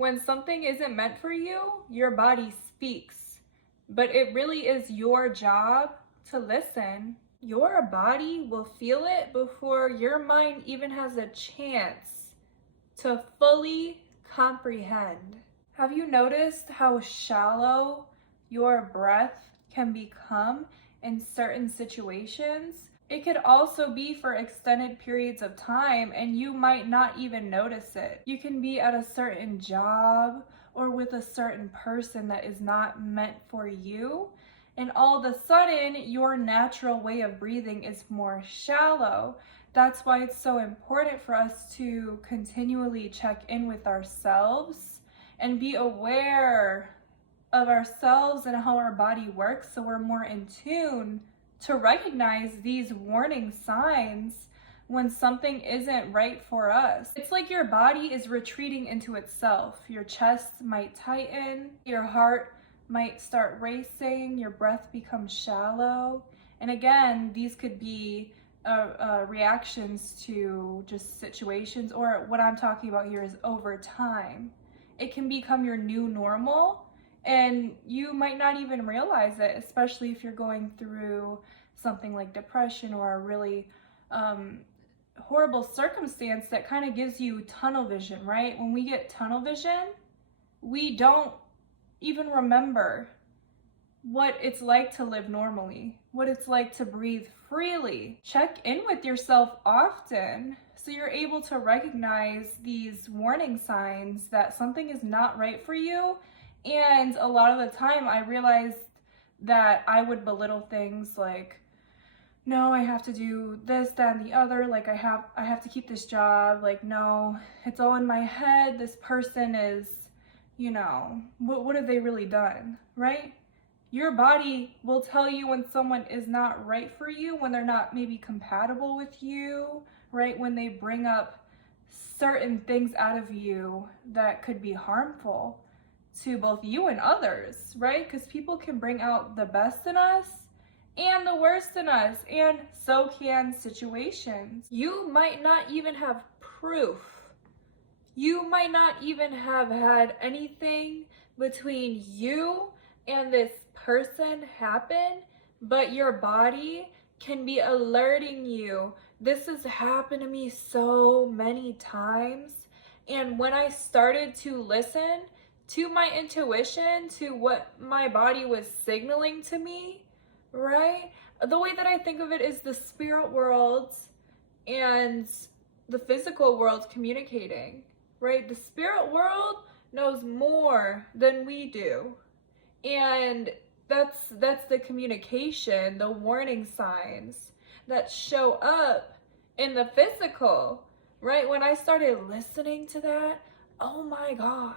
When something isn't meant for you, your body speaks, but it really is your job to listen. Your body will feel it before your mind even has a chance to fully comprehend. Have you noticed how shallow your breath can become in certain situations? It could also be for extended periods of time and you might not even notice it. You can be at a certain job or with a certain person that is not meant for you, and all of a sudden your natural way of breathing is more shallow. That's why it's so important for us to continually check in with ourselves and be aware of ourselves and how our body works, so we're more in tune to recognize these warning signs when something isn't right for us. It's like your body is retreating into itself. Your chest might tighten, your heart might start racing, your breath becomes shallow. And again, these could be reactions to just situations, or what I'm talking about here is over time. It can become your new normal and you might not even realize it, especially if you're going through something like depression or a really horrible circumstance that kind of gives you tunnel vision, right? When we get tunnel vision, we don't even remember what it's like to live normally, what it's like to breathe freely. Check in with yourself often so you're able to recognize these warning signs that something is not right for you. And a lot of the time I realized that I would belittle things like, no, I have to do this, that, and the other. Like I have to keep this job. Like, no, it's all in my head. This person is, what have they really done, right? Your body will tell you when someone is not right for you, when they're not maybe compatible with you, right? When they bring up certain things out of you that could be harmful to both you and others, right? Because people can bring out the best in us and the worst in us, and so can situations. You might not even have proof. You might not even have had anything between you and this person happen, but your body can be alerting you. This has happened to me so many times. And when I started to listen to my intuition, to what my body was signaling to me, right? The way that I think of it is the spirit world and the physical world communicating, right? The spirit world knows more than we do. And that's the communication, the warning signs that show up in the physical, right? When I started listening to that, oh my God,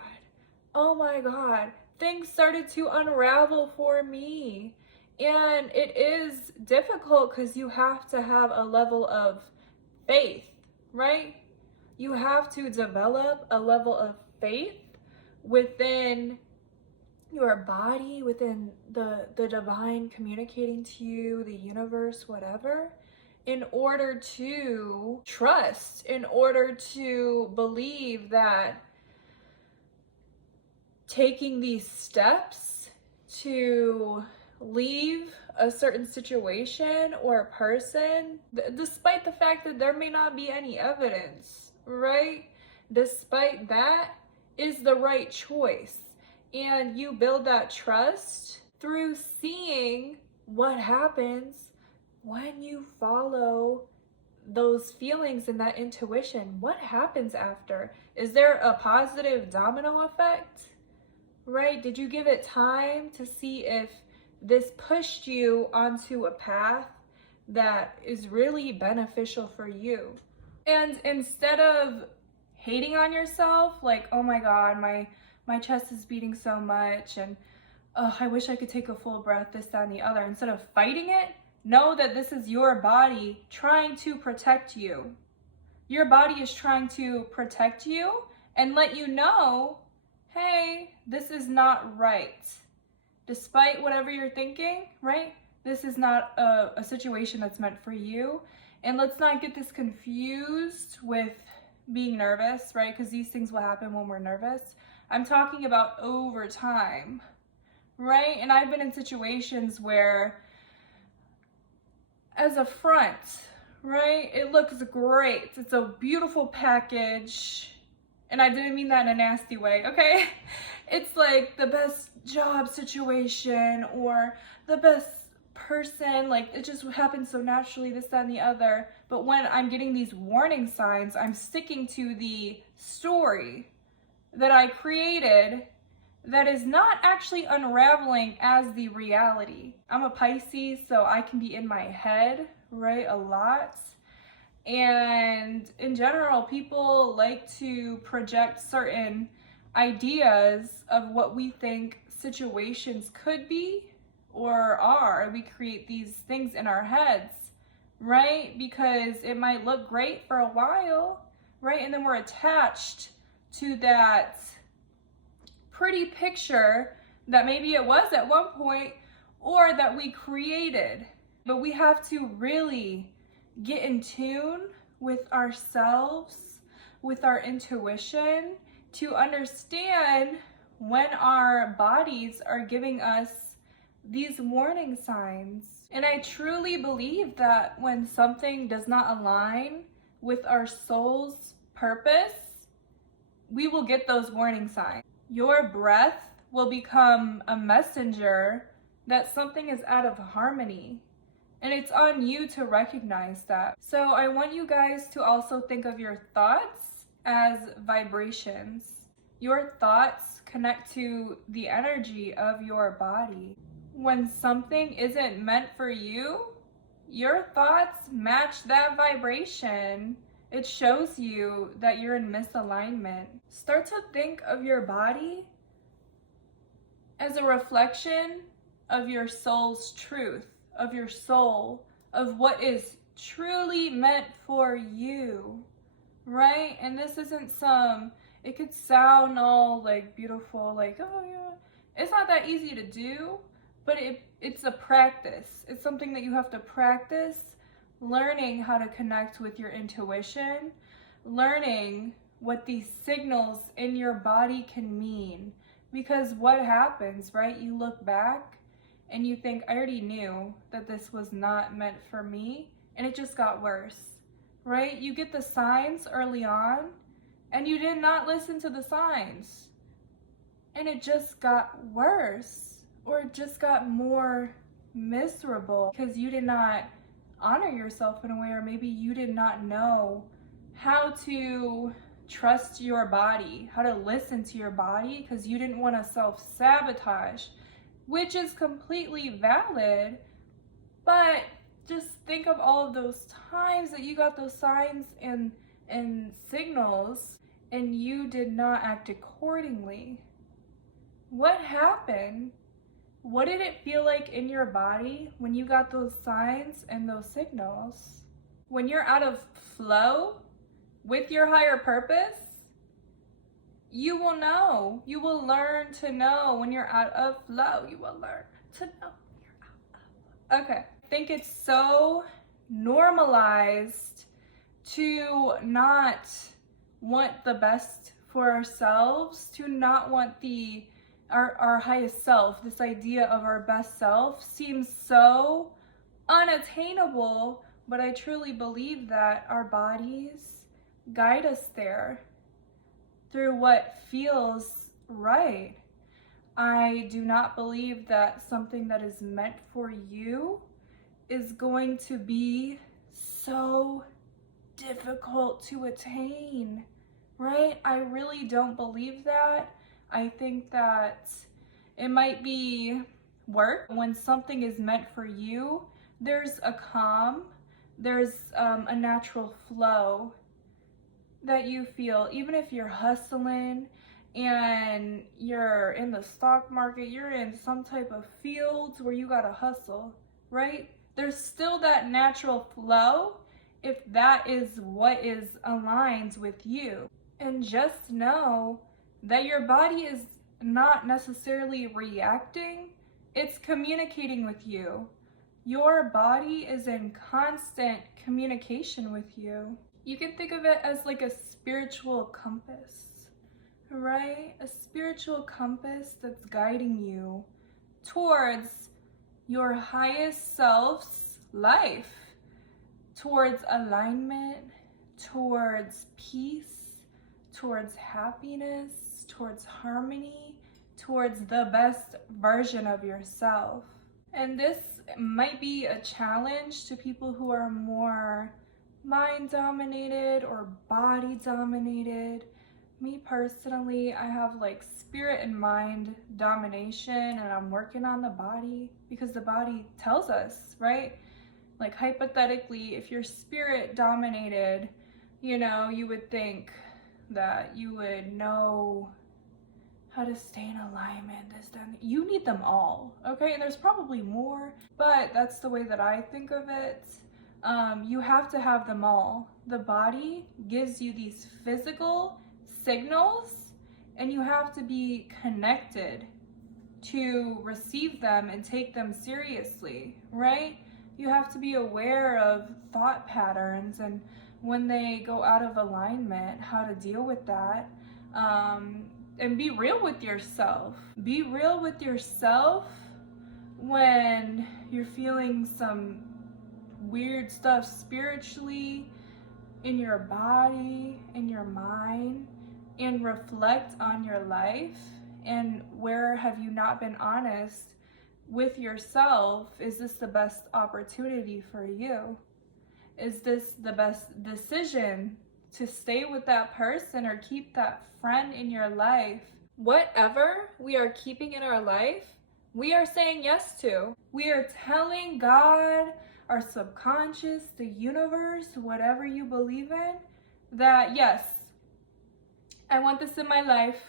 things started to unravel for me. And it is difficult because you have to have a level of faith, right? You have to develop a level of faith within your body, within the divine communicating to you, the universe, whatever, in order to trust, in order to believe that taking these steps to leave a certain situation or a person, despite the fact that there may not be any evidence, right? Despite that, is the right choice. And you build that trust through seeing what happens when you follow those feelings and that intuition. What happens after? Is there a positive domino effect? Right? Did you give it time to see if this pushed you onto a path that is really beneficial for you? And instead of hating on yourself, like, oh my God, my chest is beating so much, and I wish I could take a full breath, this, that, and the other. Instead of fighting it, know that this is your body trying to protect you. Your body is trying to protect you and let you know, hey, this is not right. Despite whatever you're thinking, right? This is not a situation that's meant for you. And let's not get this confused with being nervous, right? Because these things will happen when we're nervous. I'm talking about over time, right? And I've been in situations where, as a front, right, it looks great. It's a beautiful package. And I didn't mean that in a nasty way, okay? It's like the best job situation or the best person, like it just happens so naturally, this, that, and the other. But when I'm getting these warning signs, I'm sticking to the story that I created that is not actually unraveling as the reality. I'm a Pisces, so I can be in my head, right, a lot. And in general, people like to project certain ideas of what we think situations could be or are. We create these things in our heads, right? Because it might look great for a while, right? And then we're attached to that pretty picture that maybe it was at one point or that we created. But we have to really get in tune with ourselves, with our intuition, to understand when our bodies are giving us these warning signs. And I truly believe that when something does not align with our soul's purpose, we will get those warning signs. Your breath will become a messenger that something is out of harmony. And it's on you to recognize that. So I want you guys to also think of your thoughts as vibrations. Your thoughts connect to the energy of your body. When something isn't meant for you, your thoughts match that vibration. It shows you that you're in misalignment. Start to think of your body as a reflection of your soul's truth, of your soul, of what is truly meant for you, right? And this isn't it could sound all like beautiful, like, oh yeah, it's not that easy to do, but it's a practice. It's something that you have to practice, learning how to connect with your intuition, learning what these signals in your body can mean. Because what happens, right? You look back and you think, I already knew that this was not meant for me, and it just got worse, right? You get the signs early on, and you did not listen to the signs, and it just got worse, or it just got more miserable because you did not honor yourself in a way, or maybe you did not know how to trust your body, how to listen to your body, because you didn't want to self-sabotage, which is completely valid. But just think of all of those times that you got those signs and signals and you did not act accordingly. What happened? What did it feel like in your body when you got those signs and those signals? When you're out of flow with your higher purpose, you will know. You will learn to know when you're out of flow. You will learn to know when you're out of flow. Okay. I think it's so normalized to not want the best for ourselves, to not want our highest self. This idea of our best self seems so unattainable, but I truly believe that our bodies guide us there through what feels right. I do not believe that something that is meant for you is going to be so difficult to attain, right? I really don't believe that. I think that it might be work. When something is meant for you, there's a calm, there's a natural flow that you feel. Even if you're hustling and you're in the stock market, you're in some type of fields where you gotta hustle, right? There's still that natural flow if that is what is aligns with you. And just know that your body is not necessarily reacting, it's communicating with you. Your body is in constant communication with you. You can think of it as like a spiritual compass, right? A spiritual compass that's guiding you towards your highest self's life, towards alignment, towards peace, towards happiness, towards harmony, towards the best version of yourself. And this might be a challenge to people who are more mind dominated or body dominated. Me personally, I have like spirit and mind domination, and I'm working on the body because the body tells us, right? Like hypothetically, if you're spirit dominated, you would think that you would know how to stay in alignment, this, that. You need them all, okay? And there's probably more, but that's the way that I think of it. You have to have them all. The body gives you these physical signals, and you have to be connected to receive them and take them seriously, right? You have to be aware of thought patterns and when they go out of alignment, how to deal with that. And be real with yourself. Be real with yourself when you're feeling some weird stuff spiritually, in your body, in your mind, and reflect on your life and where have you not been honest with yourself. Is this the best opportunity for you? Is this the best decision to stay with that person or keep that friend in your life? Whatever we are keeping in our life, we are saying yes to. We are telling God, our subconscious, the universe, whatever you believe in, that yes, I want this in my life.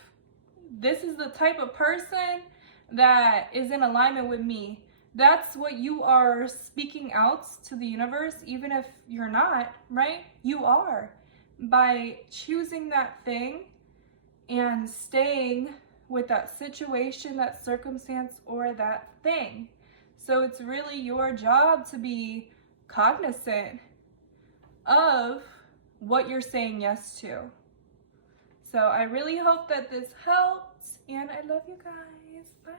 This is the type of person that is in alignment with me. That's what you are speaking out to the universe, even if you're not, right? You are. By choosing that thing and staying with that situation, that circumstance, or that thing. So it's really your job to be cognizant of what you're saying yes to. So I really hope that this helped, and I love you guys. Bye.